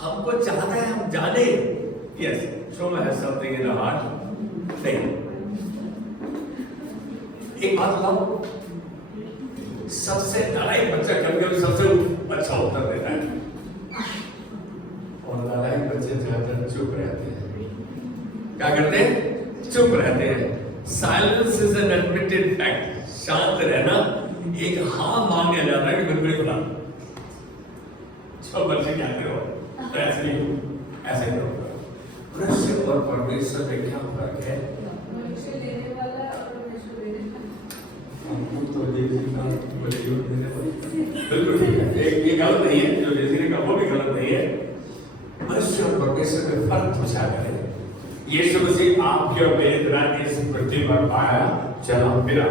हमको चाहता है हम जाने। Yes, Shoma has something in heart. नहीं, एक बात बताओ, सबसे नालायक बच्चा कभी सबसे अच्छा उत्तर देता है, और नालायक बच्चे ज्यादातर चुप रहते हैं। क्या करते हैं? चुप रहते हैं। Silence is an admitted fact. शांत रहना एक हाँ माना जाता है कि बिल्कुल खुला जो बच्चे कहते हो ऐसे ही ऐसे करो। मनुष्य और परमेश्वर में क्या फर्क है? मनुष्य लेने वाला और परमेश्वर देने वाला। तो बिल्कुल ये गलत नहीं है, जो जैसे ने कहा वो भी गलत नहीं है। मनुष्य और परमेश्वर में फर्क पूछा करें। यीशु मसीह आपके और मेरे तरह इस पृथ्वी पर आया, चला फिरा।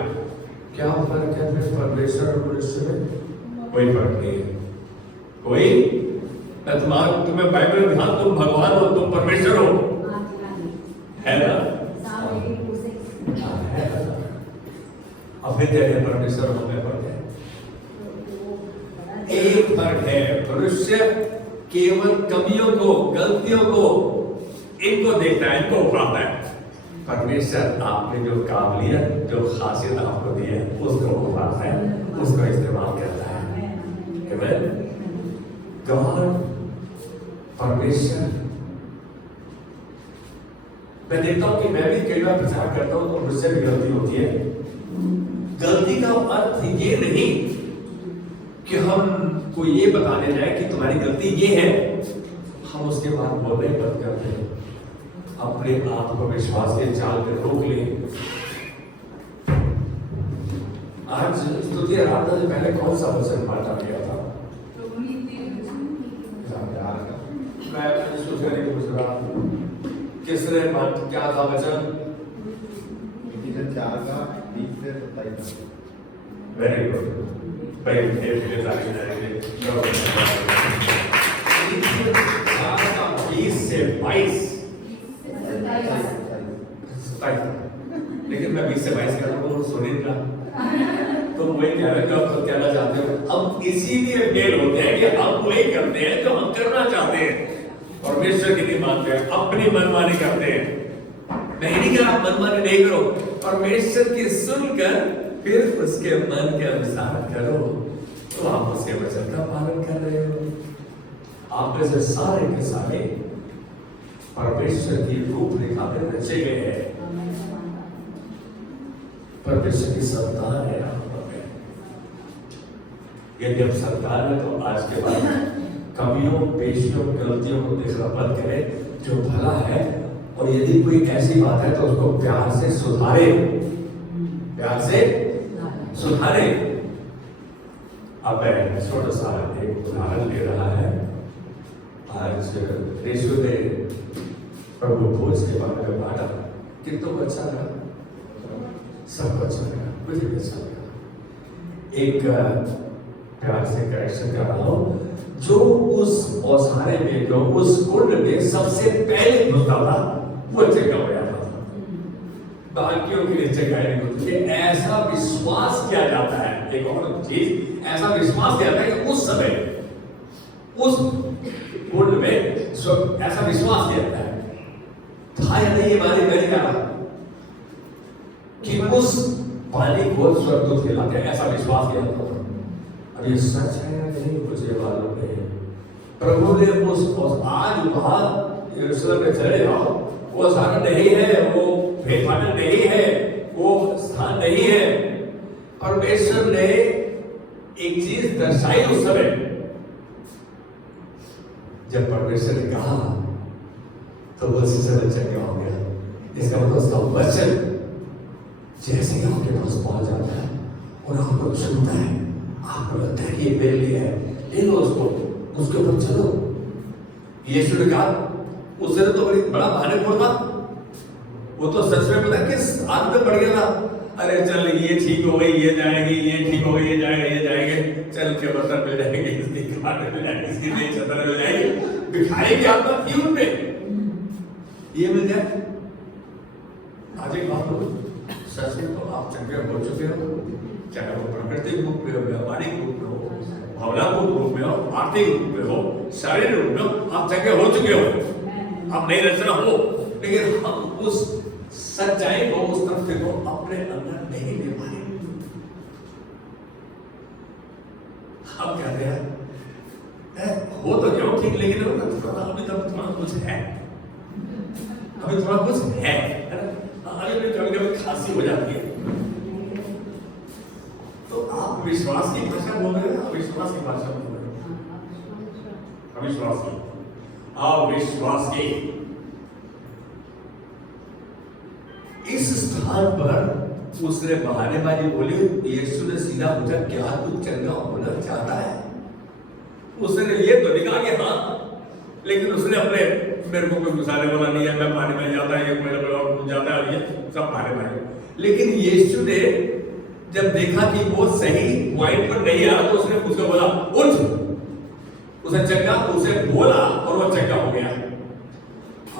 क्या फर्क है फिर परमेश्वर और मनुष्य में? कोई फर्क नहीं है। कोई तुम्हें बाइबल में ध्यान, तुम भगवान हो, तुम परमेश्वर हो, है ना? अभी तेरे परमेश्वर हमें फर्क है। एक फर्क है, मनुष्य केवल कमियों को, गलतियों को, इनको देखता है, इनको उठाता है। परमेश्वर आपने जो काबिलियत, जो खासियत आपको दी है, उसको उठाता है, उसको इस्तेमाल करता है। आमीन। गॉड, परमेश्वर। मैं देखता हूं कि मैं भी कई बार प्रचार करता हूं तो मुझसे भी गलती होती है। गलती का अर्थ ये नहीं कि हम को ये बताने जाए कि तुम्हारी गलती ये है, हम उसके बाद बोलना ही बंद करते हैं, अपने आप को विश्वास के जाल में रोक ले। आज स्तुति आराधना से पहले कौन सा वचन बांटा गया था? मैं सोच रहा किसने क्या था वचन? वेरी गुड, 20 से 22। लेकिन मैं 20 से 22 कर रहा हूँ, सुनील का तो वही कह रहे हो जो आप कहना चाहते हो। हम इसीलिए फेल होते हैं कि हम वही करते हैं जो हम करना चाहते हैं, परमेश्वर की नहीं मानते हैं, अपनी मनमानी करते हैं। मैं नहीं कह रहा मनमानी नहीं करो, परमेश्वर की सुनकर फिर उसके मन के अनुसार करो, तो आप उसके वचन का पालन कर रहे हो। आप में से सारे के सारे परमेश्वर की रूपरेखा में रचे गए हैं, परमेश्वर की संतान है आप में। यदि हम संतान है तो आज के बाद कमियों, पेशियों, गलतियों को देखना बंद करें, जो भला है, और यदि कोई ऐसी बात है तो उसको प्यार से सुधारे, प्यार से सुधारे। अब मैं छोटा सा एक उदाहरण ले रहा है। आज यीशु ने प्रभु भोज के बारे में बांटा, कितना अच्छा लगा, सब अच्छा लगा, मुझे भी अच्छा लगा। एक प्यार से करेक्शन कर रहा हूं, जो उस औसारे में, जो उस कुंड में सबसे पहले घुसता था, वो जगह हो जाता था, बाकियों के लिए जगह नहीं होती। ऐसा विश्वास किया जाता है, एक और चीज, ऐसा विश्वास किया जाता है कि उस समय उस कुंड में ऐसा विश्वास किया जाता है, था या नहीं ये बात नहीं जाना, कि उस पानी को स्वर्गदूत खिलाते हैं, ऐसा विश्वास किया जाता था। अब ये सच है या नहीं मुझे मालूम नहीं। प्रभु ने उस आज वहां यरूशलेम में चले जाओ, वो सारा नहीं है, वो भेदभाव नहीं है, वो स्थान नहीं है। परमेश्वर ने एक चीज दर्शाई उस समय, जब परमेश्वर ने कहा तो वो सीजन चंगा हो गया। इसका मतलब उसका वचन जैसे ही आपके पास पहुंच जाता है और आपको छूता है, आपको लगता है कि ये मेरे लिए है, ले लो उसको, उसके ऊपर चलो। यीशु ने कहा, उसने तो बड़ा बहाने खोल था, वो तो सच में पता किस आदत में पड़ गया था। अरे चल ये ठीक हो गई, ये जाएगी, ये ठीक हो गई, ये जाएगा, ये जाएंगे, चल के बर्तन मिल जाएंगे, इसकी खाने मिल जाएगी, इसकी नई चादर मिल जाएगी, भिखारी की आदत थी उनमें, ये मिल जाए। आज एक बात बोलो, सच में तो आप चंगे हो चुके हो, चाहे वो प्राकृतिक रूप में हो, व्यापारिक रूप में हो, भावनात्मक रूप में हो, आर्थिक रूप में हो, शारीरिक रूप में आप चंगे हो चुके हो, आप नई रचना हो, लेकिन हम उस सच्चाई को, उस तथ्य को अपने अंदर नहीं ले पाए। हम कहते हैं हो तो क्यों ठीक, लेकिन अभी तक थोड़ा कुछ है, अभी थोड़ा कुछ है ना, अभी कभी कभी खांसी हो जाती है। तो आप विश्वास की भाषा बोल रहे हैं, अविश्वास की भाषा बोल रहे हैं? अविश्वास की, अविश्वास की। इस स्थान पर उसने बहानेबाजी बोली, यीशु ने सीधा पूछा, क्या तू चंगा होना चाहता है? उसने ये तो निकाला कि हाँ, लेकिन उसने अपने, मेरे को कोई घुसाने वाला नहीं है, मैं पानी में जाता है, एक महीना और घुस जाता है, ये सब बहानेबाजी। लेकिन यीशु ने जब देखा कि वो सही पॉइंट पर नहीं आ, तो उसने उसको बोला उठ, उसे चंगा, उसे बोला और वो चंगा हो गया।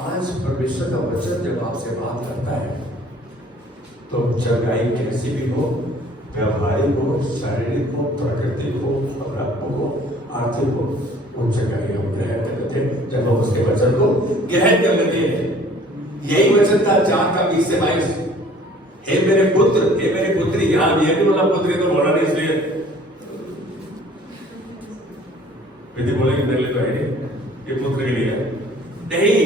आज परमेश्वर का वचन जब आपसे बात करता है तो चंगाई कैसी भी हो, व्यवहारिक हो, शारीरिक हो, प्राकृतिक हो, भावनात्मक हो, आर्थिक हो, उन चंगाई हम ग्रहण कर लेते हैं जब हम उसके वचन को ग्रहण कर लेते हैं। यही वचन था 4:20-22, हे मेरे पुत्र, हे मेरी पुत्री। यहाँ ये भी बोला पुत्री, तो बोला नहीं इसलिए विधि बोलेगी मेरे लिए तो है नहीं, ये पुत्र के लिए है नहीं।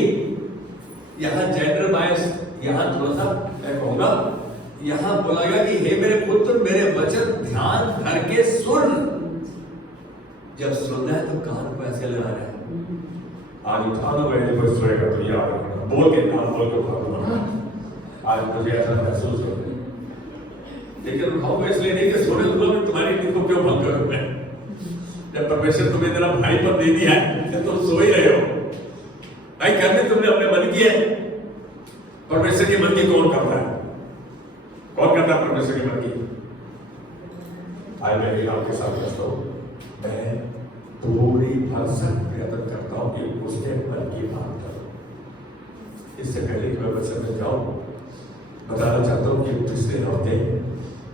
यहाँ जेंडर बायस, यहाँ थोड़ा सा मैं कहूंगा, यहाँ बोला गया कि हे मेरे पुत्र, मेरे वचन ध्यान करके सुन। जब सुनना है तो कान को ऐसे लगाना है। आज उठा दो, वैसे कोई सोएगा तो याद रखना, बोल के नाम बोल के उठा दो। आज मुझे ऐसा महसूस हो रहा है, लेकिन उठाऊंगा इसलिए नहीं कि सोने दूंगा, मैं तुम्हारी नींद को क्यों भंग करूं मैं? जब परमेश्वर तुम्हें तेरा भाई पर दे दिया है तो तुम सो ही रहे हो भाई। करने तुमने अपने मन की है, परमेश्वर के मन की कौन करता है? कौन करता है परमेश्वर के मन की? आज मैं भी आपके साथ दोस्तों, मैं पूरी भरसक प्रयत्न करता हूं कि उसके मन की बात करूं। इससे पहले कि मैं वचन में जाऊं, बताना चाहता हूं कि पिछले हफ्ते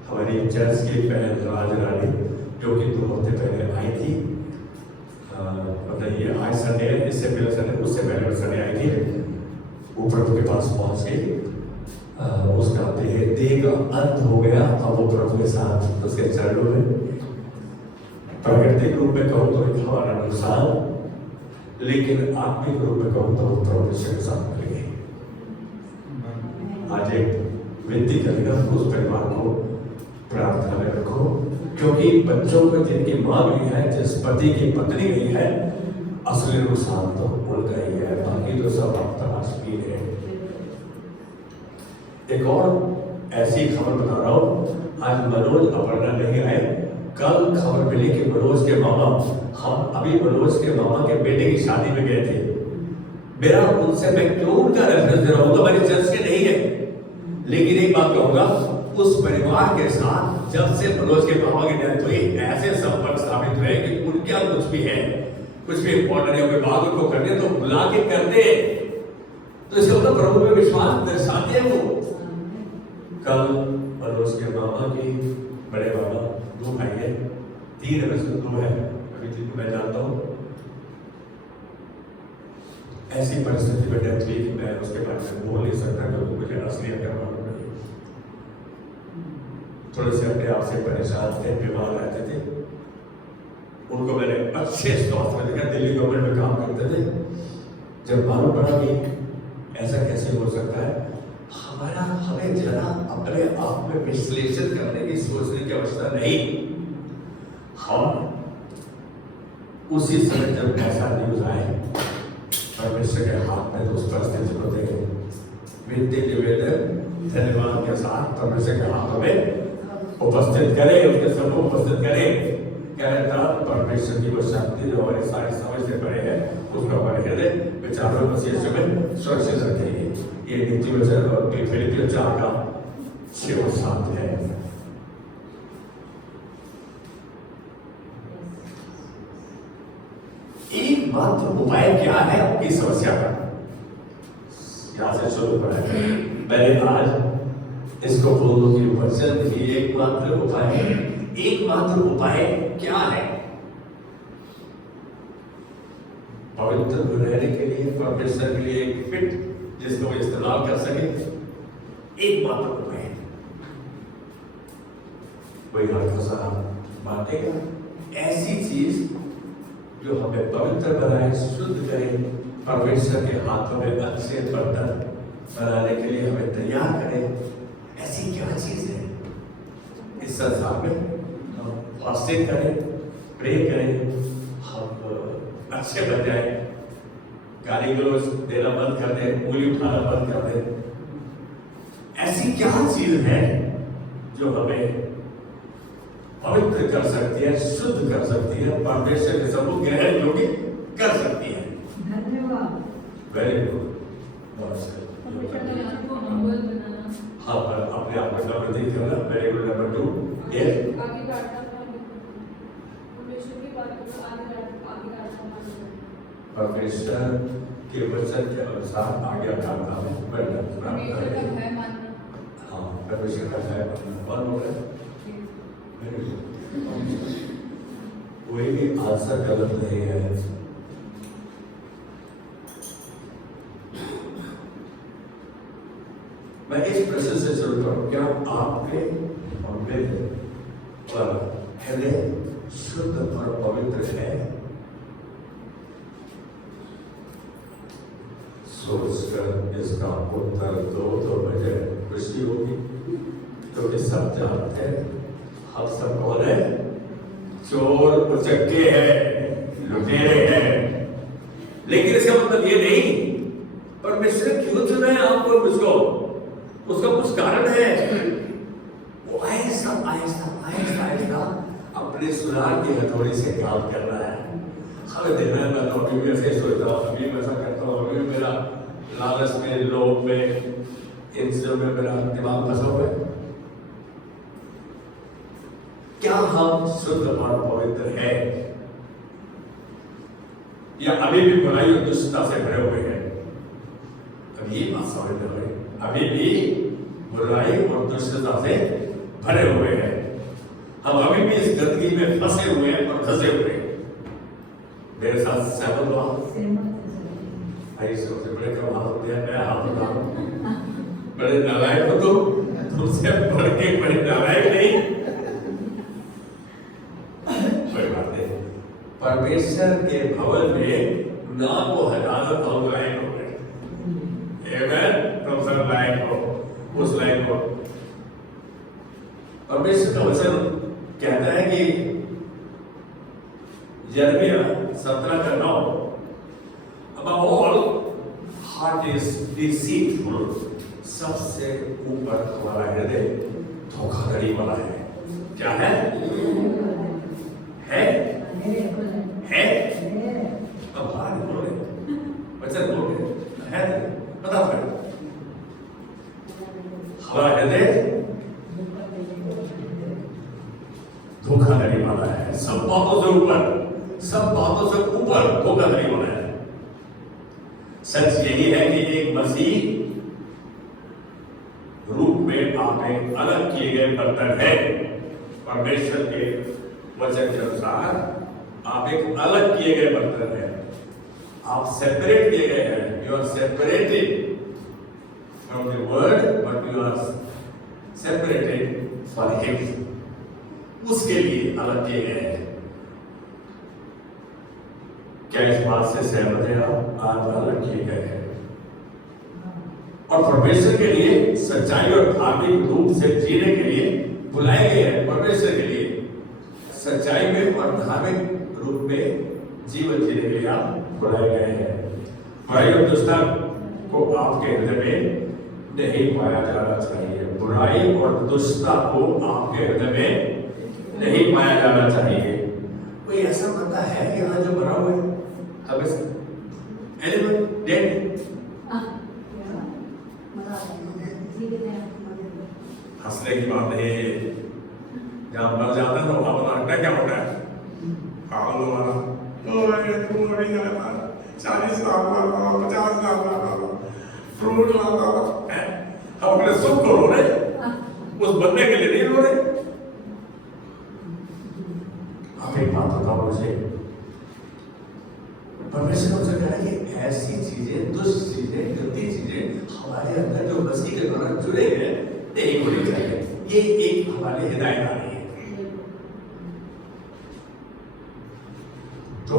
हमारी चर्च की बहन राज रानी, जो कि 2 हफ्ते पहले आई थी, मतलब ये आज संडे है, इससे पहले संडे, उससे पहले संडे आई थी, वो प्रभु के पास पहुंच गई। उसका देह का अंत हो गया। अब वो प्रभु के साथ उसके चरणों में, प्राकृतिक रूप में कहूँ तो एक हमारा नुकसान, लेकिन आत्मिक रूप में कहूँ तो परमेश्वर के साथ मिल गई। आज एक विनती करेगा उस परिवार को प्रार्थना में रखो, क्योंकि बच्चों को जिनकी मां गई है, जिस पति की पत्नी गई है, असली नुकसान तो उनका ही है, बाकी तो सब आप तलाश की है। एक और ऐसी खबर बता रहा हूँ, आज मनोज अपर्णा नहीं आए। कल खबर मिली कि मनोज के मामा, हम अभी मनोज के मामा के बेटे की शादी में गए थे। मेरा उनसे, मैं क्यों उनका रेफरेंस दे रहा हूँ, तो हमारी चर्च के नहीं है, लेकिन एक बात कहूंगा, उस परिवार के साथ जब से मनोज के मामा की डेथ हुई, ऐसे संपर्क स्थापित हुए कि उनका कुछ भी है, कुछ भी इंपॉर्टेंट है, कोई बात उनको करने तो बुला के करते, तो इसे होता प्रभु में विश्वास दर्शाते हैं वो। कल मनोज के मामा की, बड़े मामा, 2 भाई है, 3 में 2 है, अभी जिनको मैं जानता हूँ, ऐसी परिस्थिति में डेथ हुई कि मैं उसके बारे में बोल नहीं सकता, क्योंकि मुझे असलियत का मालूम नहीं। थोड़े से अपने आप से परेशान थे, बीमार रहते थे। उनको मैंने अच्छे स्वास्थ्य में देखा, दिल्ली गवर्नमेंट में काम करते थे। जब मालूम पड़ा कि ऐसा कैसे हो सकता है, हमें जरा अपने आप में विश्लेषण करने की, सोचने की आवश्यकता नहीं। हम उसी समय जब ऐसा न्यूज आए, परमेश्वर के हाथ में तो उस परिस्थिति को देखे, विनती निवेदन धन्यवाद के साथ परमेश्वर के हाथों में उपस्थित करें, उसके सबको उपस्थित करें। परमेश्वर की वो शक्ति जो हमारी सारी समझ से परे है, उसको हमारे हृदय विचारों मसीह में सुरक्षित रखेंगे। ये नीति वचन और फिलिपियों 4:6 और 7 है। एकमात्र उपाय क्या है आपकी समस्या का? यहां से शुरू करें। मैंने आज इसको बोलूं कि वचन ही एकमात्र उपाय है। एकमात्र उपाय क्या है? पवित्र रहने के लिए, परमेश्वर के लिए एक फिट जिसको वो इस्तेमाल कर सके, एक मात्र उपाय है। कोई हल्का सा बांटेगा, ऐसी चीज जो हमें पवित्र बनाए, शुद्ध करे, परमेश्वर के हाथों में अच्छे बर्तन बनाने के लिए हमें तैयार करे। ऐसी क्या चीज है इस संसार में? हम फास्टिंग करें, प्रे करें, हम अच्छे बन जाए, गाली गलौज देना बंद कर दें, उंगली उठाना बंद कर दें। ऐसी क्या चीज है जो हमें पवित्र कर सकती है, शुद्ध कर सकती है, परमेश्वर के सम्मुख ग्रहण योग्य कर सकती है? धन्यवाद। वेरी गुड, नमस्कार। हाँ, पर अपने आप में प्रतीक करना। Very good. नंबर 2, ये आगे बढ़ना, परमेश्वर की बात को आगे बढ़ना, परमेश्वर के वचन के अनुसार आज्ञाकारिता में बढ़ना। परमेश्वर का भय मानना। हाँ, परमेश्वर का भय मानना। कौन बोल रहा है? Very good. कोई भी आंसर गलत नहीं है। मैं इस प्रश्न से शुरू करूं, क्या आपके और मेरे और हृदय शुद्ध और पवित्र है? सोचकर इसका उत्तर दो तो मुझे खुशी होगी, क्योंकि सब जानते हैं हम सब कौन है? चोर, उचक्के हैं, लुटेरे हैं। लेकिन इसका मतलब ये नहीं परमेश्वर क्यों चुना है आपको और मुझको, उसका कुछ कारण है। वो आहिस्ता आहिस्ता अपने सुधार की हथौड़ी से काम कर रहा है। हमें देखना है, मैं तो अभी भी ऐसे सोचता हूँ, अभी मैं ऐसा करता हूँ, अभी मेरा लालच में, लोभ में, इन चीजों में मेरा दिमाग फंसा हुआ है। क्या हम शुद्ध और पवित्र है, या अभी भी बुराई और दुष्टता से भरे हुए हैं? अब ये बात समझ में आई, अभी भी बुराई और दुष्टता से भरे हुए हैं। हम अभी भी इस गंदगी में फंसे हुए हैं और फंसे हुए हैं। मेरे साथ सहमत हो? आई सबसे बड़े कमाल होते हैं, मैं हाथ उठा रहा हूं। बड़े नालायक हो तुमसे बढ़ के बड़े नालायक नहीं। कोई बात नहीं, परमेश्वर के भवन में ना को हजारों हम लायक हो गए। तुम सब लायक हो, उस लायक हो। परमेश्वर का वचन कहता है कि यिर्मयाह 17:9, above all heart is deceitful, सबसे ऊपर हमारा हृदय धोखाधड़ी वाला है। क्या है? है? अब बाहर बोले, वचन बोले, है पता पड़े हमारा हृदय धोखाधड़ी वाला है। सब बातों से ऊपर धोखाधड़ी वाला है। सच यही है कि एक मसीह रूप में आपने अलग किए गए बर्तन है। परमेश्वर के वचन के अनुसार आप एक अलग किए गए बर्तन है। आप सेपरेट किए गए हैं। You are separated from the word, but you are separated for him. उसके लिए अलग किए गए हैं। क्या इस बात से सहमत है आप? आज अलग किए गए हैं और परमेश्वर के लिए सच्चाई और धार्मिक रूप से जीने के लिए बुलाए गए हैं। परमेश्वर के लिए सच्चाई में और धार्मिक रूप में जीवन जीने के लिए आप बुलाए गए हैं। बुराई और दुष्टता को आपके हृदय में नहीं पाया जाना चाहिए। बुराई और दुष्टता को आपके हृदय में नहीं पाया जाना चाहिए। कोई ऐसा बंदा है यहाँ जो बना हुआ है? Animal dead? हंसने की बात नहीं है। जहाँ मर जाता है तो वहां पता लगता है क्या होता है। पागल वाला 40 लाख वाला, 50 लाख वाला फ्रूट लाता है। हम अपने सुख को रो रहे, उस बंदे के लिए नहीं रो रहे। आप एक बात बताओ मुझे, परमेश्वर हमारे अंदर जो मसीह के द्वारा जुड़े हैं यही होनी चाहिए। ये एक हमारी हिदायत आ रही है। तो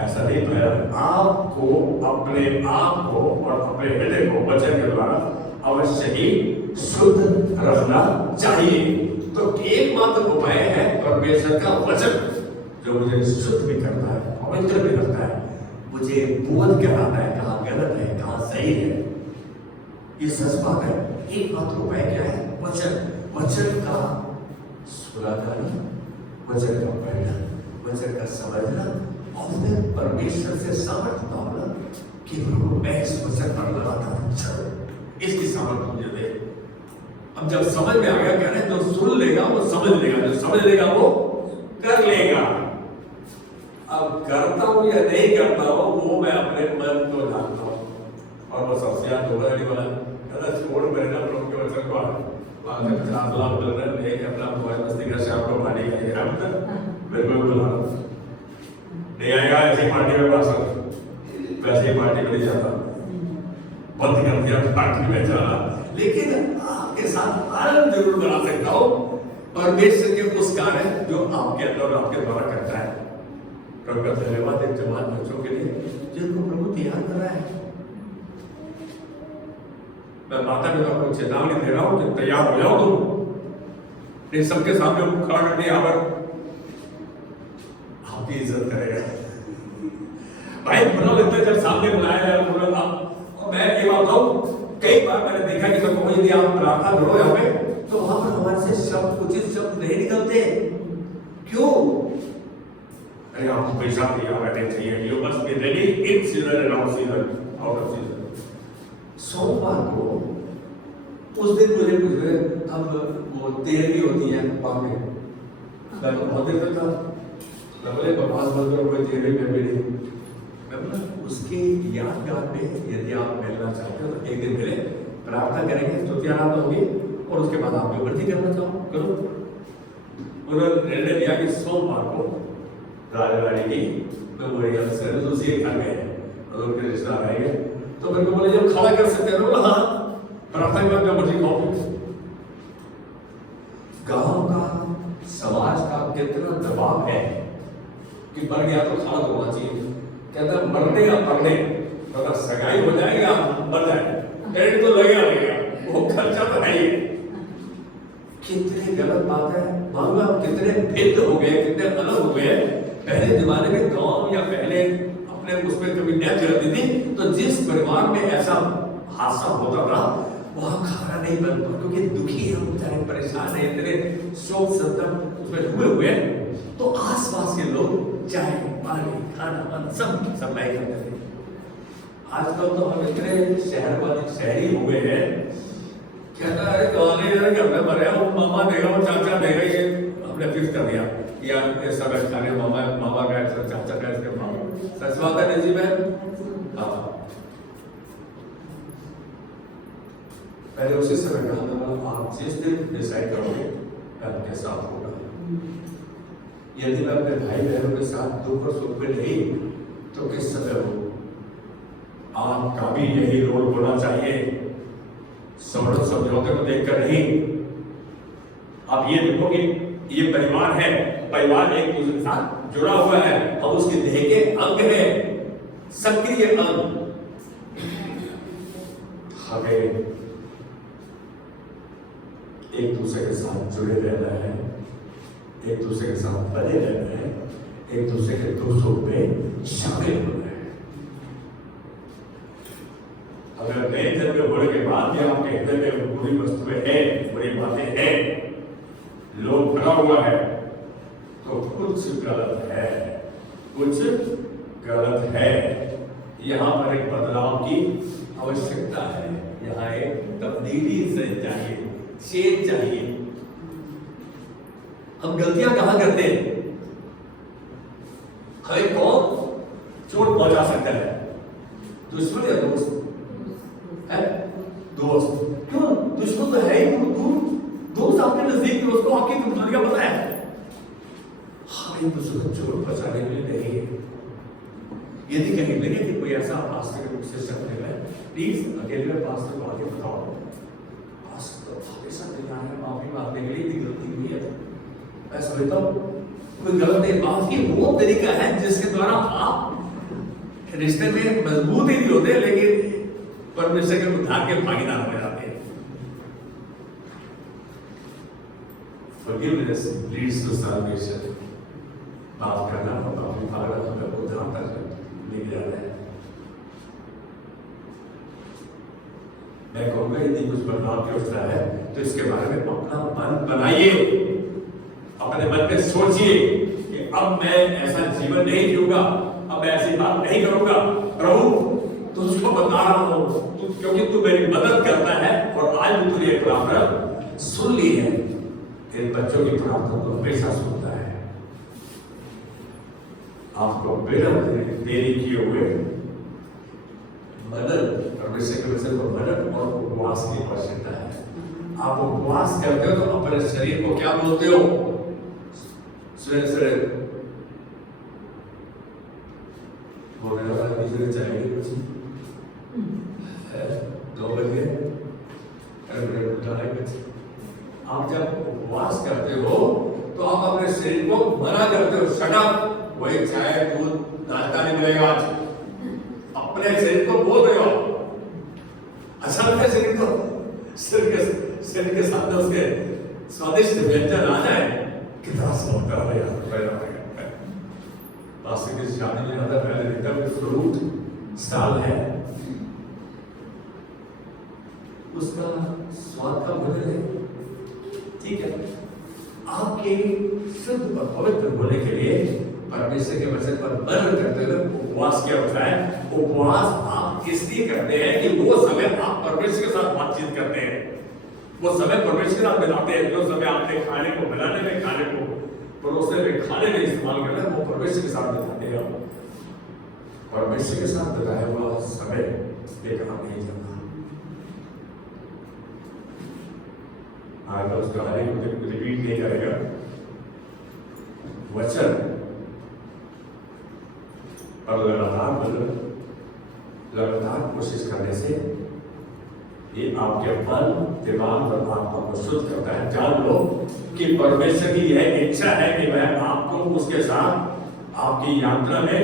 ऐसा नहीं है, आपको अपने आप को और अपने हृदय को वचन के द्वारा अवश्य ही शुद्ध रखना चाहिए। तो एकमात्र उपाय है परमेश्वर का वचन, जो मुझे शुद्ध भी करता है, पवित्र भी रखता है, मुझे बोध कराता है कहाँ गलत है कहाँ सही है। ये सच बात है। एकमात्र उपाय क्या है? वचन। वचन का सुना करना, वचन का पढ़ना, वचन का समझना और फिर परमेश्वर से सामर्थ्य पाना कि मैं इस वचन पर लगातार चलूं, इसकी सामर्थ्य मुझे दे। अब जब समझ में आ गया, कह रहे हैं जो सुन लेगा वो समझ लेगा, जो समझ लेगा वो कर लेगा। अब करता हूं या नहीं करता हूं वो मैं अपने मन को जानता हूं। और वो सबसे ज्यादा धोखाधड़ी वाला कहता छोड़ मेरे ना प्रभु के वचन को आगे 50 लाख मिल रहे हैं, एक अपना मोबाइल मस्ती का शाम को पानी का ये हम बिल्कुल बुला नहीं आएगा। ऐसी पार्टी में भाषण, वैसे ही पार्टी में नहीं जाता, बंद कर दिया पार्टी में जाना। लेकिन आपके साथ आनंद जरूर बना सकता हूं परमेश्वर के उस कार्य जो आपके अंदर और आपके द्वारा करता है। प्रभु का धन्यवाद इन जवान बच्चों के लिए जिनको प्रभु तैयार कर रहा है। मैं माता पिता को चेतावनी दे रहा हूं कि तैयार हो जाओ तुम। नहीं सबके सामने मुंह खड़ा कर दिया पर आपकी इज्जत करेगा भाई। बुरा लगता है जब सामने बुलाया जाए बुरा था। और मैं ये बात कहूं, कई बार मैंने देखा कि जब यदि आप प्रार्थना करो यहाँ पे तो वहां पर हमारे से शब्द उचित शब्द नहीं निकलते। क्यों? अरे आपको पैसा दिया बैठे चाहिए, you must be ready in season and out season, out off season. सोमवार को उस दिन मुझे कुछ अब वो देर भी होती है पाँव में, मैं तो बहुत देर तक था, मैं बोले बकवास बंद करो, कोई देर में भी नहीं। मैं बोला उसके यादगार में यदि आप मिलना चाहते हो तो एक दिन मिले, प्रार्थना करेंगे, स्तुति आराधना होगी और उसके बाद आप वृद्धि करना चाहो करो। उन्होंने निर्णय लिया कि सोमवार को राजवाड़ी की मेमोरियल सर्विस उसी घर में है और उनके रिश्तेदार आएंगे। तो मेरे को बोले जब खड़ा कर सकते हैं, बोला हाँ प्रार्थना के बाद मैं मर्जी खाऊंगी। गांव का समाज का कितना दबाव है कि मर गया तो खड़ा होना चाहिए। कहता मरने या पढ़ने मतलब सगाई हो जाए या मर जाए, पेड़ तो लगेगा, वो खर्चा तो है ही। कितनी गलत बात है। मालूम आप कितने भिन्न हो गए, कितने अलग हो गए। पहले जमाने में गांव या पहले अपने उसमें कभी डेथ करती थी तो जिस परिवार में ऐसा हादसा होता था वहां खाना नहीं बनता, क्योंकि दुखी है बेचारे, परेशान है, इतने शोक संतप्त उसमें डूबे हुए हैं। तो आसपास के लोग चाय पानी खाना सब सप्लाई करते थे। आजकल तो हम इतने शहरी हो गए हैं, कहता है हमने मरे वो मामा देगा वो चाचा देगा, ये हमने फिक्स कर दिया या सब खाने मामा का चाचा का इसके मामा। सच बात है नहीं जी बहन? हाँ पहले उसी समय कहा आप जिस दिन डिसाइड करोगे आपके साथ होगा। यदि मैं अपने भाई बहनों के साथ दुख और सुख में नहीं तो किस समय हो? आपका भी यही रोल होना चाहिए, समझौते को देखकर नहीं। आप ये देखो कि ये परिवार है, परिवार एक दूसरे के साथ जुड़ा हुआ है, हम उसके देह के अंग है, सक्रिय अंग। हमें एक दूसरे के साथ जुड़े रहना है, एक दूसरे के साथ बने रहना है, एक दूसरे के दुख सुख में शामिल होना है। अगर नए जन्म होने के बाद भी आपके हृदय में बुरी वस्तुएं हैं, बुरी बातें हैं, लोग भरा हुआ है तो कुछ गलत है, कुछ गलत है। यहाँ पर एक बदलाव की आवश्यकता है, यहाँ एक तब्दीली से चाहिए, चेंज चाहिए। हम गलतियां कहां करते हैं? हमें कौन चोट पहुंचा सकता है? दुश्मन या दोस्त है? दोस्त। क्यों? दुश्मन तो है ही दोस्त आपके नजदीक दोस्त को आपकी कमजोरियां पता है। हाँ एक दूसरे को चोट पहुंचाने के लिए नहीं, यदि कहीं लगे कि कोई ऐसा पास्टर के रूप से सकने में, प्लीज अकेले पास्टर को आगे बताओ। पास्टर हमेशा तैयार है माफी मांगने के लिए, गलती हुई है मैं समझता हूँ कोई गलती, माफी वो तरीका है जिसके द्वारा आप रिश्ते में मजबूत ही नहीं होते, लेकिन परमेश्वर के उद्धार के भागीदार हो जाते हैं। Forgiveness leads to salvation. माफ करना और माफी मांगना हमें उद्धार तक लेके जाता है। मैं कहूँगा यदि कुछ बदलाव की योजना है तो इसके बारे में अपना मन बनाइए, अपने मन में सोचिए कि अब मैं ऐसा जीवन नहीं जीऊंगा, अब मैं ऐसी बात नहीं करूंगा। प्रभु तुझको बता रहा हूं क्योंकि तू मेरी मदद करता है और आज भी तूने प्रार्थना सुन ली है। इन बच्चों की प्रार्थना को हमेशा सुनता है। आपको बिना देरी किए हुए मदद, परमेश्वर के वचन को मदद और उपवास की आवश्यकता है। आप उपवास करते हो तो अपने शरीर को क्या बोलते हो? सवेरे सवेरे बोलने वाला दूसरे चाहिए कुछ 2 बजे आप जब उपवास करते हो तो आप अपने शरीर को मना करते हो, शट अप, वही चाय दूध नाश्ता नहीं मिलेगा आज। अपने शरीर को बोल रहे हो, अच्छा लगता है शरीर को, शरीर के साथ उसके स्वादिष्ट व्यंजन आ जाए, कितना सोचता है यार। पास्टर की शादी में आता पहले देखता हूँ फ्रूट स्टाल है, उसका स्वाद का भोजन है, ठीक है। आपके शुद्ध और पवित्र होने के लिए परमेश्वर के वचन पर बल करते हुए उपवास किया होता है। उपवास आप इसलिए करते हैं कि वो समय आप परमेश्वर के साथ बातचीत करते हैं, वो समय परमेश्वर के साथ बिताते हैं। जो समय आपने खाने को बनाने में, खाने को परोसने में, खाने में इस्तेमाल करना है, वो परमेश्वर के साथ बिताते हैं। परमेश्वर के साथ बिताया हुआ समय बेकार नहीं जाता। आज उस कहानी को रिपीट नहीं करेगा। वचन और लगातार कोशिश करने से ये आपके मन, दिमाग और आत्मा को शुद्ध करता है। जान लो कि परमेश्वर की यह इच्छा है कि वह आपको उसके साथ आपकी यात्रा में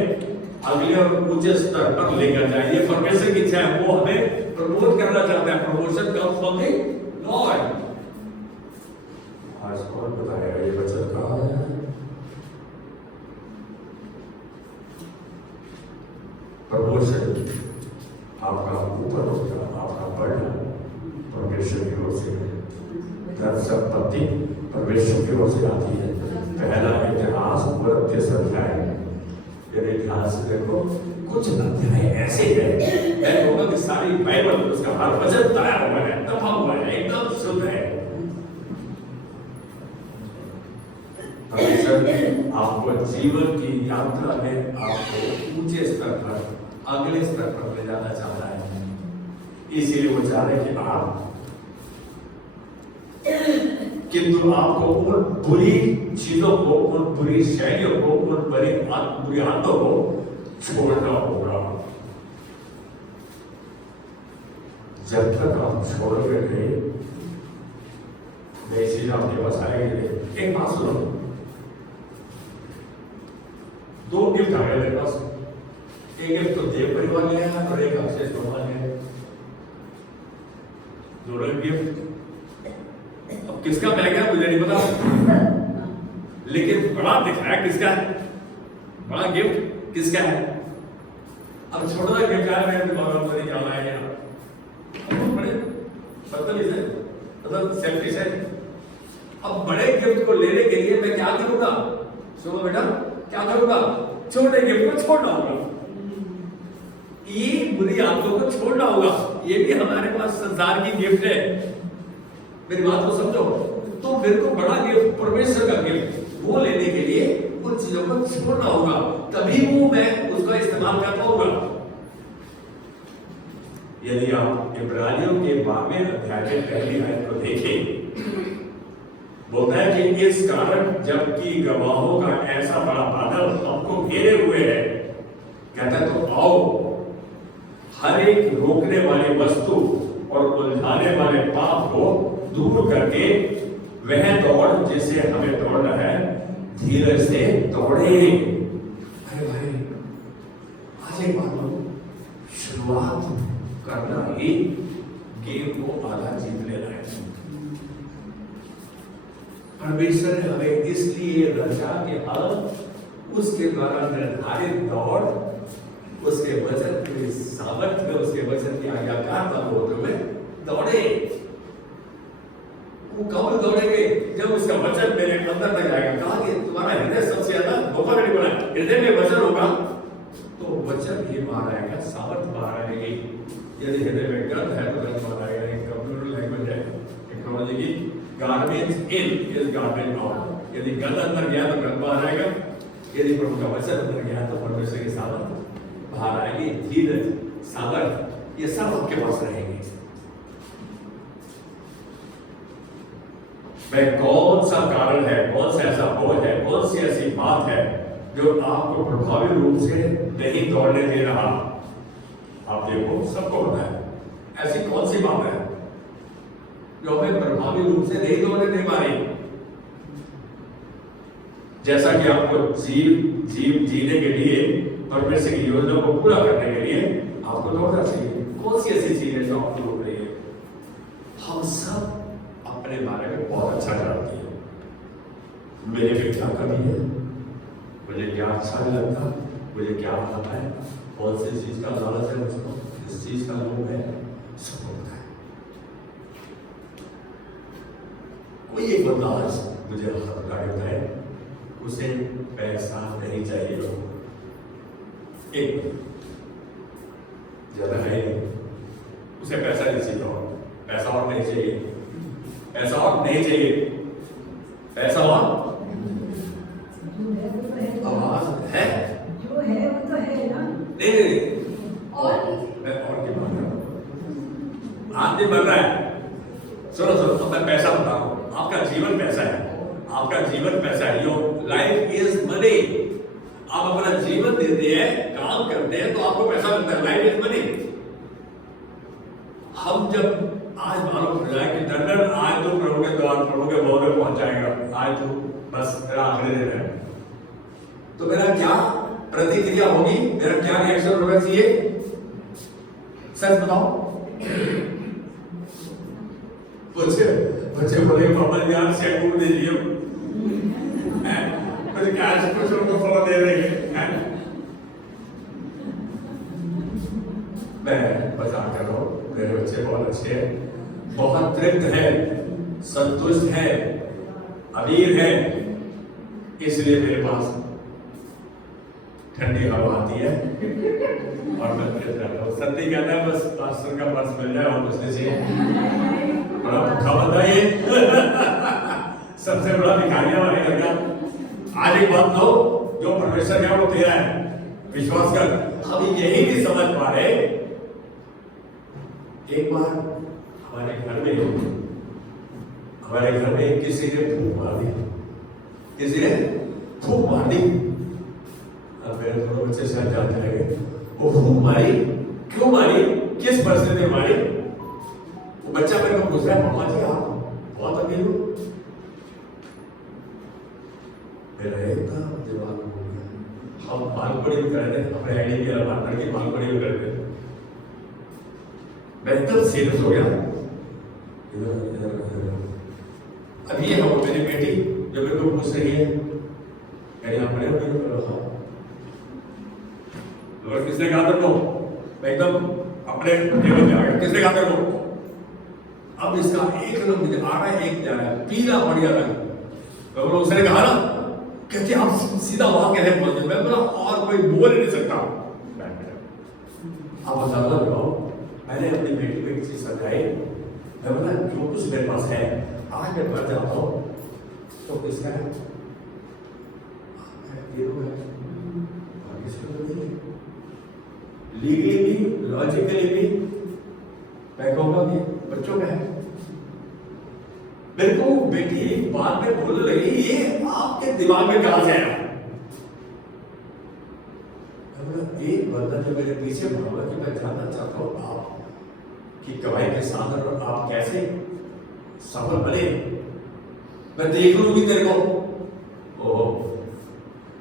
अगले और ऊंचे स्तर पर लेकर जाए। ये परमेश्वर की इच्छा है, वो हमें प्रमोट करना चाहता है। Promotion comes from the Lord. आज कौन बताएगा ये वचन कहाँ है? प्रमोशन आपका ऊपर होगा, आपका बढ़ना परमेश्वर की ओर से, धन संपत्ति परमेश्वर की ओर से आती है। पहला इतिहास और 30 अध्याय, यदि इतिहास देखो कुछ अध्याय ऐसे हैं, मैं कहूँगा कि सारी बाइबल उसका हर वचन तैयार हुआ है, दफा हुआ है, एकदम शुद्ध है। परमेश्वर आपको जीवन की यात्रा में आपको ऊंचे स्तर पर, अगले स्तर पर ले जाना चाहता है। इसीलिए वो चाह रहे कि आप, किंतु आपको उन बुरी चीजों को, उन बुरी शैलियों को, उन बुरी आदतों को छोड़ना होगा। जब तक आप छोड़ोगे नहीं, नई चीज आपके पास आएगी। एक बात सुनो, 2 गिफ्ट आ गए मेरे पास। एक गिफ्ट तो देव परिवार ने आया और एक अक्षय भगवान ने। दोनों गिफ्ट अब किसका महंगा है मुझे नहीं पता, लेकिन बड़ा दिखाया किसका है, बड़ा गिफ्ट किसका है। अब छोटा गिफ्ट आया मेरे दिमाग में नहीं क्या आया यार, बड़े बदतमीज है, मतलब सेल्फिश है। अब बड़े गिफ्ट को लेने के लिए मैं क्या करूंगा? सुनो बेटा, क्या करूंगा? छोटे गिफ्ट को छोड़ना होगा, ये बुरी आदतों को छोड़ना होगा। ये भी हमारे पास संसार की गिफ्ट है, मेरी बात को समझो। तो मेरे को बड़ा गिफ्ट, परमेश्वर का गिफ्ट, वो लेने के लिए उन चीजों को छोड़ना होगा, तभी वो मैं उसका इस्तेमाल कर पाऊंगा। यदि आप इब्रानियों के 12वें अध्याय के पहली आयत को देखें, बोलता है कि इस कारण जबकि गवाहों का ऐसा बड़ा बादल हमको घेरे हुए है, कहता है तो आओ, हर एक रोकने वाली वस्तु और उलझाने वाले पाप को दूर करके वह दौड़ जिसे हमें दौड़ना है धीरज से दौड़े। अरे भाई आज एक बात बोलो, शुरुआत करना ही गेम को आधा जीत लेना है। परमेश्वर ने हमें इसलिए रचा कि हम उसके द्वारा निर्धारित दौड़, उसके वचन की सामर्थ्य, उसके वचन की आज्ञाकारिता को होते हुए दौड़े। वो कब दौड़ेंगे? जब उसका वचन मेरे अंदर तक जाएगा। कहा कि तुम्हारा हृदय सबसे ज्यादा धोखा नहीं बना, हृदय में वचन होगा तो वचन ही बाहर आएगा, सामर्थ्य बाहर आएगी। यदि हृदय में गंध है तो गंध बाहर आएगा। एक कंप्यूटर लैंग्वेज है टेक्नोलॉजी की, garbage in is garbage out. यदि गंध अंदर गया तो गंध बाहर आएगा, यदि प्रभु का वचन अंदर गया तो परमेश्वर की सामर्थ्य बाहर आएगी। धीरज, सामर्थ्य, ये सब आपके पास रहेंगे। वह कौन सा कारण है, कौन सा ऐसा बोझ है, कौन सी ऐसी बात है जो आपको प्रभावी रूप से नहीं दौड़ने दे रहा? आप देखो, सबको पता है ऐसी कौन सी बात है जो हमें प्रभावी रूप से नहीं दौड़ने दे पा रही। जैसा कि आपको जीने के लिए, परमेश्वर की योजना को पूरा करने के लिए आपको दौड़ना चाहिए। कौन सी ऐसी चीज है जो आपको रोक रही है? हम सब अपने बारे में बहुत अच्छा जानते हैं। मेरे में क्या कमी है, मुझे क्या अच्छा नहीं लगता, मुझे क्या पता है, कौन सी चीज का लालच है मुझको, किस चीज का लोभ है, सब होता है। कोई एक बंदा आज मुझे पता है उसे पैसा नहीं चाहिए, एक ज्यादा है उसे पैसा नहीं चाहिए, पैसा और नहीं चाहिए, पैसा और नहीं चाहिए, पैसा और आवाज है, जो है वो तो है ना। नहीं और मैं और की बात कर रहा हूं। आदमी बन रहा है, सुनो मैं पैसा बता रहा हूं, आपका जीवन पैसा है, आपका जीवन पैसा है। Your life is money. आप अपना जीवन देते हैं, काम करते हैं तो आपको पैसा मिलता है। Life is money. हम जब आज मालूम हो जाए कि दंडन आज तो प्रभु के द्वार, प्रभु के भवन में पहुंच जाएगा, आज तो बस मेरा आखिरी दिन है, तो मेरा क्या प्रतिक्रिया होगी, मेरा क्या रिएक्शन होना चाहिए? सच बताओ। बच्चे बोले पापा यार शेकू दीजिए, मुझे क्या कुछ उनको फॉलो दे देंगे। मैं मजाक कर रहा हूँ, मेरे बच्चे बहुत अच्छे हैं, बहुत तृप्त है, संतुष्ट है, अमीर है, इसलिए मेरे पास ठंडी हवा आती है और मैं तृप्त रहता हूँ। सत्य कहता है बस पास्टर का पर्स मिल जाए और कुछ नहीं चाहिए। बड़ा भूखा बंदा ये सबसे बड़ा भिखारी हमारे घर का। आज एक बात लो, जो परमेश्वर है वो तेरा है, विश्वास कर। हम यही नहीं समझ पा रहे। एक बार हमारे घर में किसी ने फूंक मार दी, किसी ने फूंक मार दी। अब मेरे दोनों बच्चे शायद जान जाएंगे वो फूंक मारी क्यों मारी, किस परिस्थिति में मारी। वो बच्चा मेरे को पूछ रहा है, मामा जी आप बहुत अमीर हो। मेरा एकदम दिमाग हो गया। हम बालपड़ी भी कर रहे थे, अपने आईडी की अलमारी की बालपड़ी भी करते थे। मैं एकदम सीरियस हो गया। अब ये हो मेरी बेटी जो मेरे को पूछ रही है, कहीं आप बड़े हो और किसने कहा तेरे को? मैं एकदम अपने टेबल पे आ गया, किसने कहा तेरे को? अब इसका एक रंग मुझे आ रहा है, एक जा रहा है, पीला बढ़िया रंग। तो उसने कहा ना, कहते आप सीधा वहां कैसे पहुंचे? मैं बोला और कोई बोल नहीं सकता। आप अंदाजा लगाओ, मैंने अपनी बेटी को एक चीज समझाई। मैं बोला जो कुछ मेरे पास है आज मैं भर जाता हूँ तो किसका है? लीगली भी लॉजिकली भी मैं कहूँगा कि बच्चों का है। मेरे को बेटी बाद में बोलने लगी, ये आपके दिमाग में कहां से आया? एक जमाना जो मेरे पीछे पड़ा हुआ कि मैं जानना चाहता हूँ आप की कमाई के साथ और आप कैसे सफल बने, मैं देख लूंगी तेरे को। ओह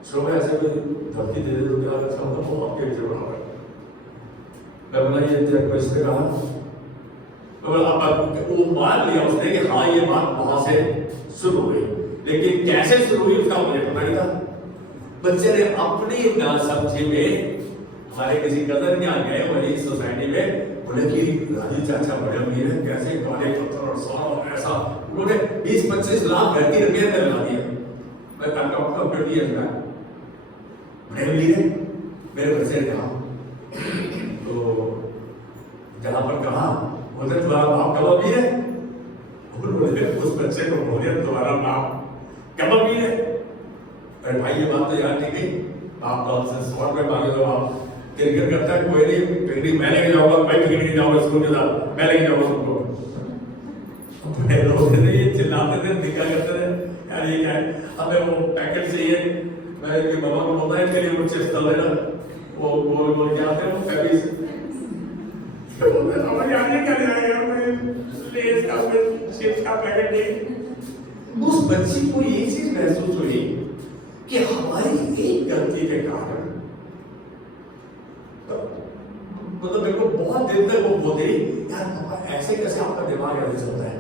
सो मैं ऐसे कोई धमकी दे दे तो क्या अच्छा होगा, वो आपके जरूर होगा। मैं बोला ये तेरे को इसने कहा, अब वो मान लिया उसने कि हाँ ये बात वहां से शुरू हुई, लेकिन कैसे शुरू हुई उसका मुझे पता नहीं था। बच्चे ने अपनी नासमझी में हमारे किसी कदर यहाँ गए वही सोसाइटी में, बोले कि राजू चाचा बड़े अमीर है, कैसे काले पत्थर और सोना और ऐसा, उन्होंने 20-25 लाख घर की रुपये में लगा दिया। मैं डॉक्टर 20 years बैक बड़े अमीर है। मेरे बच्चे ने कहा तो जहाँ पर कहा बोलते तुम्हारा बाप कब अमीर है, बोले उस बच्चे को बोले तुम्हारा बाप कब अमीर है। अरे भाई ये बात तो यार ठीक है, आप तो हमसे 100 रुपये मांगे तो आप क्रिकेट करता है, कोई नहीं पिकनिक मैं लेके जाऊंगा, मैं पिकनिक नहीं जाऊंगा स्कूल के साथ, मैं लेके जाऊंगा तुमको। लोग ये चिल्लाते थे, दिखा करते थे यार ये क्या है, हमें वो पैकेट चाहिए। मैं कि बाबा को पता है तेरे मुझसे स्थल है ना, वो बोल क्या आते हैं वो पैकेज, तो बोलते समझ आ नहीं क्या ले यार, मैं लेस का चिप्स का पैकेट नहीं। उस बच्ची को ये चीज महसूस हुई कि हमारी एक गलती के कारण, मतलब मेरे को बहुत देर तक वो बोलते यार ऐसे कैसे आपका दिमाग ऐसे चलता है।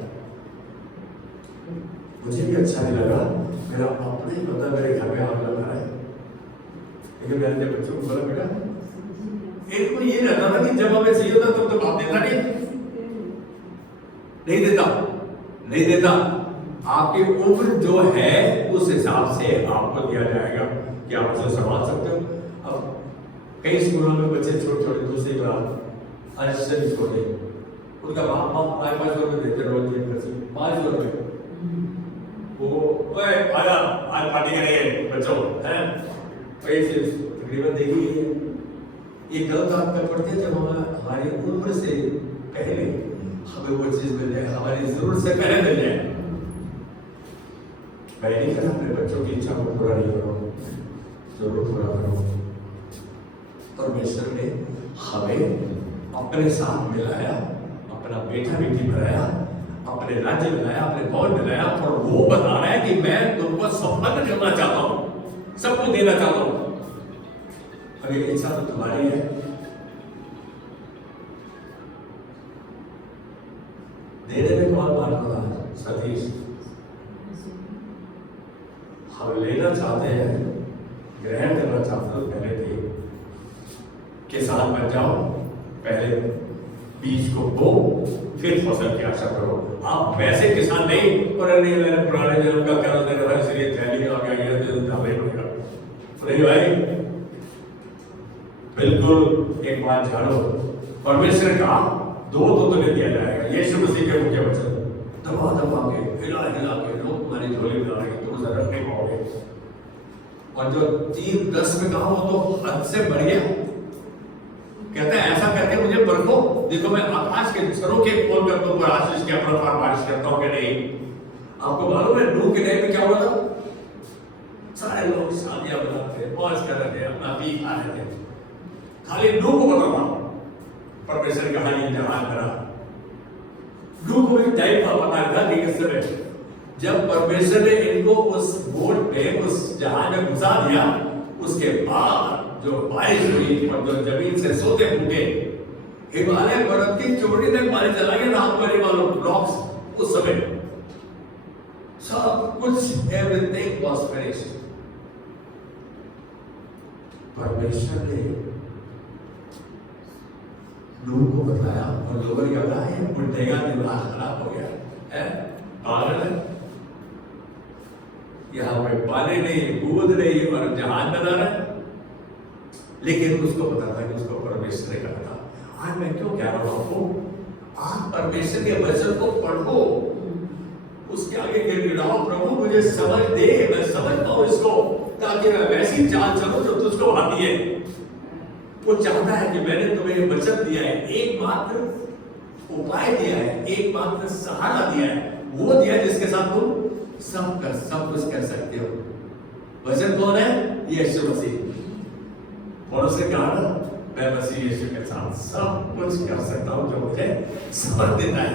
मुझे भी अच्छा नहीं लगा, मेरा अपने ही पता मेरे घर में आग लगा रहा है, लेकिन मैंने जब बच्चों को बोला बेटा एक को ये रहता था कि जब हमें चाहिए था तब तो बाप देता नहीं देता। आपकी उम्र जो है उस हिसाब से आपको दिया जाएगा कि आप उसे संभाल सकते हो। अब कई स्कूलों में बच्चे छोटे दूसरी बार आज से भी छोटे, उनका बाप 500 रुपये देते रोज दिन का 500 रुपये, वो आया आज पार्टी करेंगे बच्चों हैं, वैसे तकरीबन देखिए ये गलत आदत में पड़ते हैं जब हमारी उम्र से पहले हमें वो चीज मिल जाए, हमारी जरूरत से पहले मिल जाए। मैं नहीं कहता अपने बच्चों की इच्छा को पूरा नहीं करो, जरूर पूरा करो। परमेश्वर ने हमें अपने साथ मिलाया, अपना बेटा बेटी बनाया, अपने राज्य बनाया, अपने भवन बनाया, और वो बता रहा है कि मैं तुमको संपन्न करना चाहता हूं, सबको देना चाहता हूं। अब ये इच्छा तो तुम्हारी है। देने में कौन बात हो रहा है? सतीश, हम लेना चाहते हैं, ग्रहण करना चाहते हो, पहले दे, किसान बन जाओ, पहले बीज को बो, फिर फसल की आशा करो। आप वैसे किसान नहीं, और नहीं मैंने पुराने जन्म का कर्ज देने वाले इसलिए थैली आ गया, ये डालना पड़ेगा। नहीं भाई, बिल्कुल एक बात जानो, परमेश्वर का दो तो तुम्हें दिया जाएगा। यीशु मसीह के मुख्य वचन दबा दबा के हिला हिला के लोग तुम्हारी झोली में डालेंगे, तुम उसे रख नहीं पाओगे। और जो 3-10 में कहा वो तो हद से बढ़ गया। कहते हैं ऐसा करके मुझे परखो, देखो मैं आकाश के छरों के खोल कर तुम पर आशीष के अपना बारिश करता हूं कि नहीं। आपको मालूम है नूह के टाइम में क्या हुआ था? सारे लोग शादियां बनाते थे, मौज कर रहे थे, अपना पी खा रहे थे, खाली नूह को बताना परमेश्वर का हाल जहां करा। नूह को भी टाइम का पता था कि किस समय जब परमेश्वर ने इनको उस बोट में, उस जहाज में घुसा दिया, उसके बाद जो बारिश हुई और जो जमीन से सोते फूटे, हिमालय पर्वत की चोटी तक पानी चला गया, रात वाले वालों ब्लॉक्स उस समय सब कुछ, एवरीथिंग वाज फिनिश्ड। परमेश्वर ने लोगों को बताया और लोगों ने कहा है बुढ़े का दिमाग खराब हो गया है, पागल है, यहाँ पे पानी नहीं, कूद नहीं और जहाज बना रहा है। लेकिन उसको पता था कि उसको परमेश्वर ने कहा था। आज मैं क्यों कह रहा हूं, आप परमेश्वर के वचन को पढ़ो, उसके आगे गिड़गिड़ाओ, प्रभु मुझे समझ दे, मैं समझ पाऊं इसको, ताकि मैं वैसी चाल चलूं जो तुझको आती है। वो चाहता है कि मैंने तुम्हें वचन दिया है, एकमात्र उपाय दिया है, एकमात्र सहारा दिया है, वो दिया जिसके साथ तुम सब कुछ कर सकते हो। वचन कौन है? यीशु मसीह। और उसने कहा ना मैं मसीह यीशु के साथ सब कुछ कर सकता हूँ जो मुझे समझ देता है।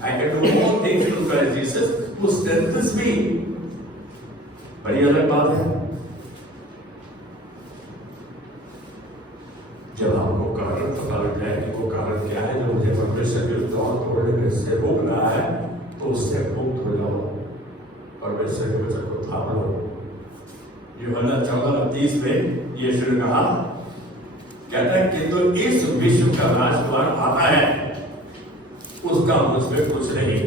I can do all things through Christ Jesus who strengthens me। बड़ी अलग बात है। जब आपको कारण पता लग जाए कि वो कारण क्या है जो मुझे परमेश्वर के तौर तोड़ने में से रोक रहा है, तो उससे मुक्त हो जाओ, परमेश्वर के वचन को थाम लो। यूहन्ना 14:30 में यीशु ने कहा, कहता है कि तो इस विश्व का राजकुमार आता है, उसका मुझमें कुछ नहीं।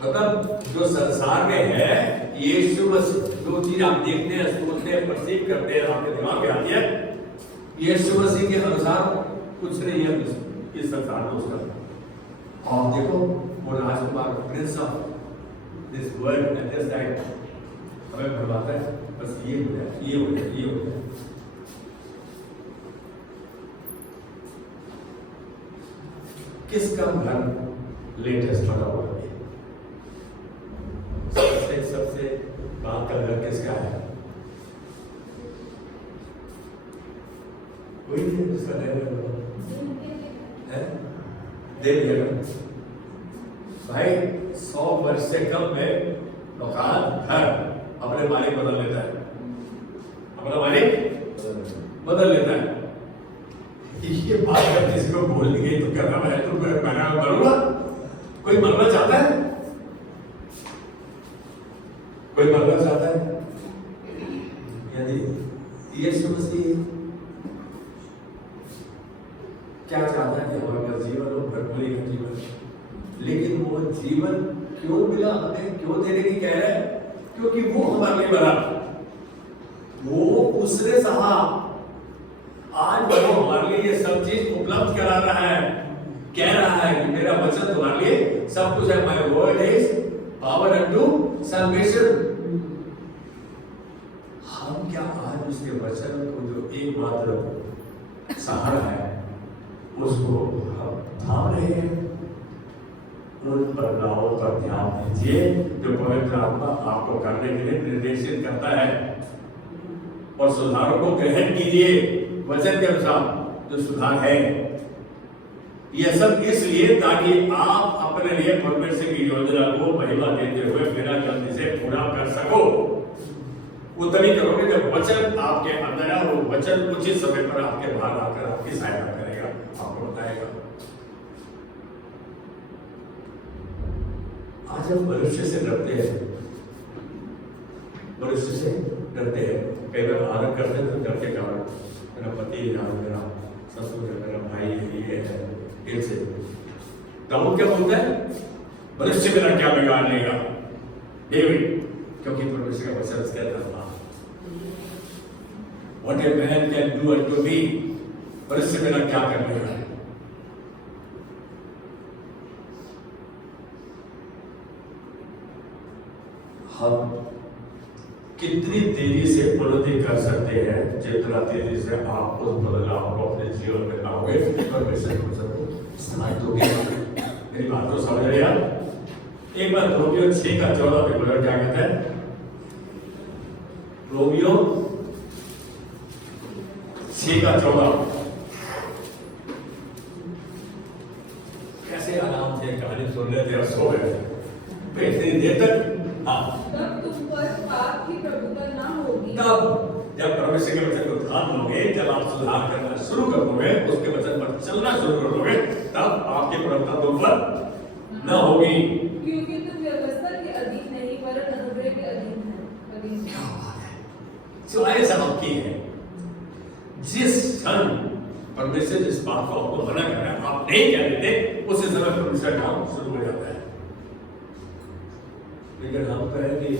मतलब जो संसार में है, यीशु मसीह जो चीज आप देखते हैं, सुनते हैं, परसीव करते हैं, आपके दिमाग में आती है, यीशु मसीह के अनुसार कुछ नहीं है इस संसार में उसका। और देखो वो राजकुमार, prince of this world at this time हमें भरमाता है, बस ये हो जाए, ये हो जाए, ये हो जाए। किसका घर लेटेस्ट बना हुआ है? सबसे बात का घर किसका है? कोई नहीं जिसका है देव भाई 100 वर्ष से कम में मकान घर अपने मालिक बदल लेता है, अपना मालिक बदल लेता है। ये बात जब किसी को बोल दी गई तो कहना है तो मैं मरूंगा। कोई मरना चाहता है? कोई मरना चाहता है? यदि यीशु मसीह क्या चाहता है कि हमारा जीवन हो, भरपूरी का जीवन, लेकिन वो जीवन क्यों मिला हमें, क्यों देने की कह रहा है? क्योंकि वो हमारे लिए बना, वो उसने सहा, आज वो हमारे लिए ये सब चीज उपलब्ध करा रहा है, कह रहा है कि मेरा वचन तुम्हारे लिए सब कुछ है। My word is power unto salvation. हम क्या आज उसके वचन को जो एकमात्र सहारा है उसको हम थाम रहे हैं? उन बदलावों पर ध्यान दीजिए जो पवित्र आत्मा आपको करने के लिए निर्देशित करता है, और सुधारों को ग्रहण कीजिए वचन के अनुसार जो सुधार है। यह सब इसलिए ताकि आप अपने लिए परमेश्वर की योजना को महिमा देते हुए बिना गलती से पूरा कर सको। वो तभी करोगे जब वचन आपके अंदर है, और वचन उचित समय पर आपके बाहर आकर आपकी सहायता करेगा, आपको बताएगा। आज हम मनुष्य से डरते हैं, मनुष्य से डरते हैं। कई बार आदत करते हैं तो डर के कारण, मेरा पति है, मेरा ससुर है, मेरा भाई है, ये है, इनसे दाऊद क्या बोलता है? मनुष्य मेरा क्या बिगाड़ लेगा? डेविड, क्योंकि परमेश्वर का वचन उसके अंदर था। What a man can do unto me, मनुष्य मेरा क्या कर लेगा? हम कितनी तेजी से उन्नति कर सकते हैं, जितना तेजी से आप उस बदलाव को अपने जीवन में लाओगे, परमेश्वर के वचन को इस्तेमाल दोगे। मेरी बात को समझ रहे आप? एक बार रोमियो 6:14 में बोला, क्या कहता है? रोमियो 6:14 कैसे आराम से कहानी सुन रहे थे और सो गए इतनी देर तक। तब तुम पर पाप की प्रभुता ना होगी। तब जब परमेश्वर के वचन को ध्यान दोगे, जब आप सुधार करना शुरू कर दोगे, उसके वचन पर चलना शुरू कर दोगे, तब आपकी प्रभुता तुम पर न होगी। क्योंकि तुम व्यवस्था के अधीन नहीं पर अनुग्रह के अधीन है। क्या बात है! सिवाय सब की है। जिस क्षण परमेश्वर जिस बात को आपको मना कर रहा है, आप नहीं कह देते, उसी समय परमेश्वर काम शुरू हो जाता है। लेकिन हम कहेंगे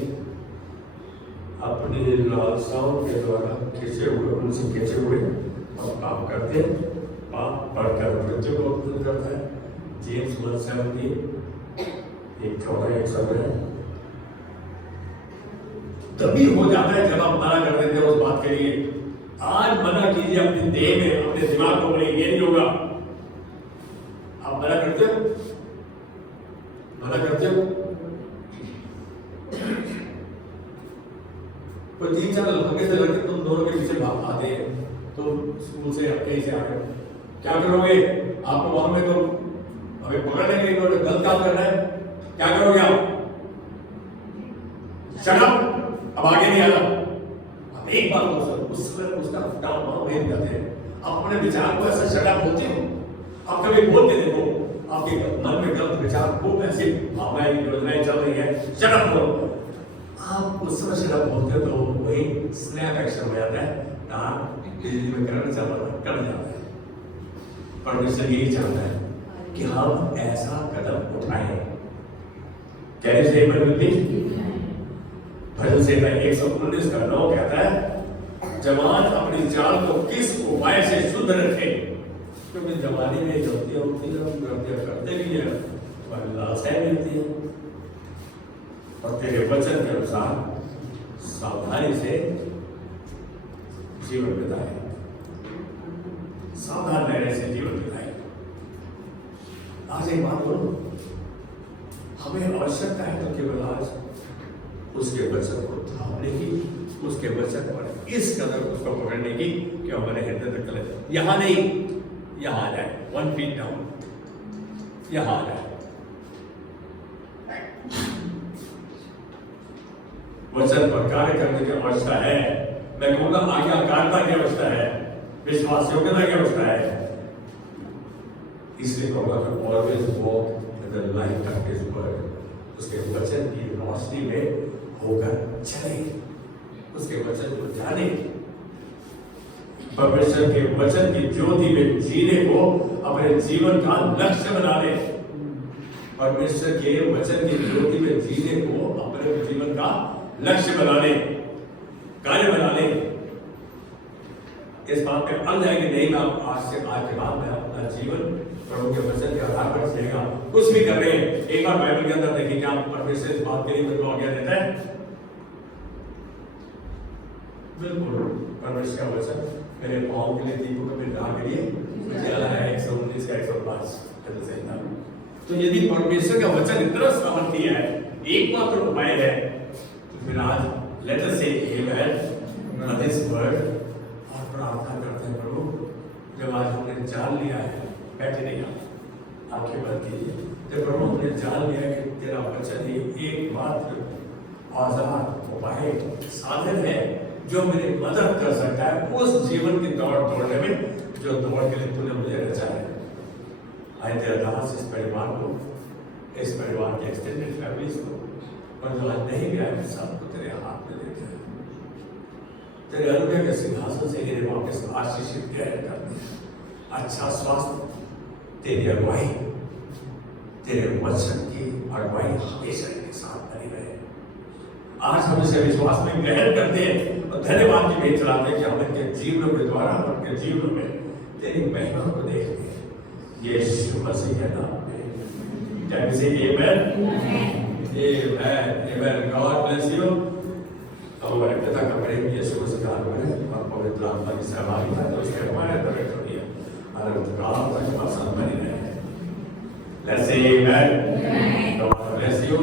अपनी लालसाओं के द्वारा खींचे हुए, उनसे खींचे हुए और काम करते हैं। पाप बढ़कर मृत्यु को उत्पन्न करता है। जेम्स 1:17 तभी हो जाता है जब आप मना कर देते हैं उस बात के लिए। आज मना कीजिए अपनी देह में, अपने दिमाग को, बोलिए ये नहीं होगा। आप मना करते हो, मना करते हो। कोई 3-4 लड़के से लड़के तुम दोनों के पीछे भाग आते हैं, तो स्कूल से कहीं से आ गए, क्या करोगे? आपको मालूम है तो हमें पकड़ने के लिए गलत काम करना है, क्या करोगे आप? शट अप, अब आगे नहीं आना। अब एक बात बोलो सर, उस समय उसका डाउन माउंट नहीं जाते हैं, आप अपने विचार को ऐसा शट अप बोलते हो? आप कभी बोल के देखो, आपके मन में गलत विचार खूब ऐसी भावनाएं योजनाएं चल रही है, शट अप बोलो। आप उस समय शट अप बोलते हो तो वही स्नैप एक्शन हो जाता है, बिजली में करंट चल रहा है, कट जाता है। परमेश्वर यही चाहता है कि हम ऐसा कदम उठाएं। कैसे से भजन से 119 का 9 कहता है, जवान अपनी चाल को किस उपाय से शुद्ध रखे, क्योंकि जवानी में गलतियां होती है, हम गलतियां करते भी हैं और लालसाएं भी होती हैं। और तेरे वचन के अनुसार सावधानी से जीवन बिताए, सावधान रहने से जीवन बिताए। आज एक बात बोलो, हमें आवश्यकता है तो केवल आज उसके वचन को थामने की, उसके वचन पर इस कदर उसको पकड़ने की कि हमारे हृदय तक चले। यहां नहीं, यहां आ जाए, 1 फीट डाउन, यहां आ जाए। वचन पर कार्य करने की आवश्यकता है। मैं कहूंगा आज्ञाकारिता की आवश्यकता है, विश्वास योग्यता की आवश्यकता है। इसलिए कहूंगा कि always walk in the light of his word, उसके वचन की रोशनी में होकर चले, उसके वचन को जाने, परमेश्वर के वचन की ज्योति में जीने को अपने जीवन का लक्ष्य बना ले। परमेश्वर के वचन की ज्योति में जीने को अपने जीवन का लक्ष्य बना ले, कार्य बना ले। इस बात पे अड़ जाए कि नहीं, मैं आज के बाद मैं अपना जीवन प्रभु के वचन के आधार पर चलेगा। कुछ भी कर रहे हैं, एक बार बाइबल के अंदर देखिए क्या परमेश्वर इस बात के लिए मतलब आज्ञा देता है। बिल्कुल, परमेश्वर का वचन मेरे पाँव के लिए दीपक, मेरे राह के लिए उजाला है। 119 का 105 तो यदि परमेश्वर का वचन इतना सामर्थ्य है, एकमात्र उपाय है, तो फिर आज लेट अस से आमेन ऑन दिस वर्ड और प्रार्थना करते हैं प्रभु, जब आज हमने जान लिया है, बैठे नहीं आंखें बंद कीजिए, जब प्रभु हमने जान लिया कि तेरा वचन ही एकमात्र औजार, उपाय, साधन है जो मेरी मदद कर सकता है उस जीवन की दौड़ दौड़ने में जो दौड़ के लिए तूने मुझे रचा है। आए तेरा दास इस परिवार को, इस परिवार के एक्सटेंडेड फैमिलीज को, और जो आज नहीं भी आए सबको तेरे हाथ में देते हैं। तेरे अनुग्रह के सिंहासन से इन्हें वापस आशीषित करते हैं। अच्छा स्वास्थ्य, तेरी अगुवाई, तेरे वचन की अगुवाई हमेशा के साथ बनी रहे। आज हम इसे विश्वास में ग्रहण करते हैं और धन्यवाद की भेंट चढ़ाते हैं कि हम इनके जीवन के द्वारा, उनके जीवन में तेरी महिमा को देखते हैं। यीशु मसीह के नाम में जय मसीह, आमेन आमेन आमेन। God bless you. हमारे पिता का प्रेम यीशु मसीह का अनुग्रह और पवित्र आत्मा की सहभागिता तो उसके हमारे अंदर रखी है, अनंत काल तक बनी रहे। Let's say amen. God bless you.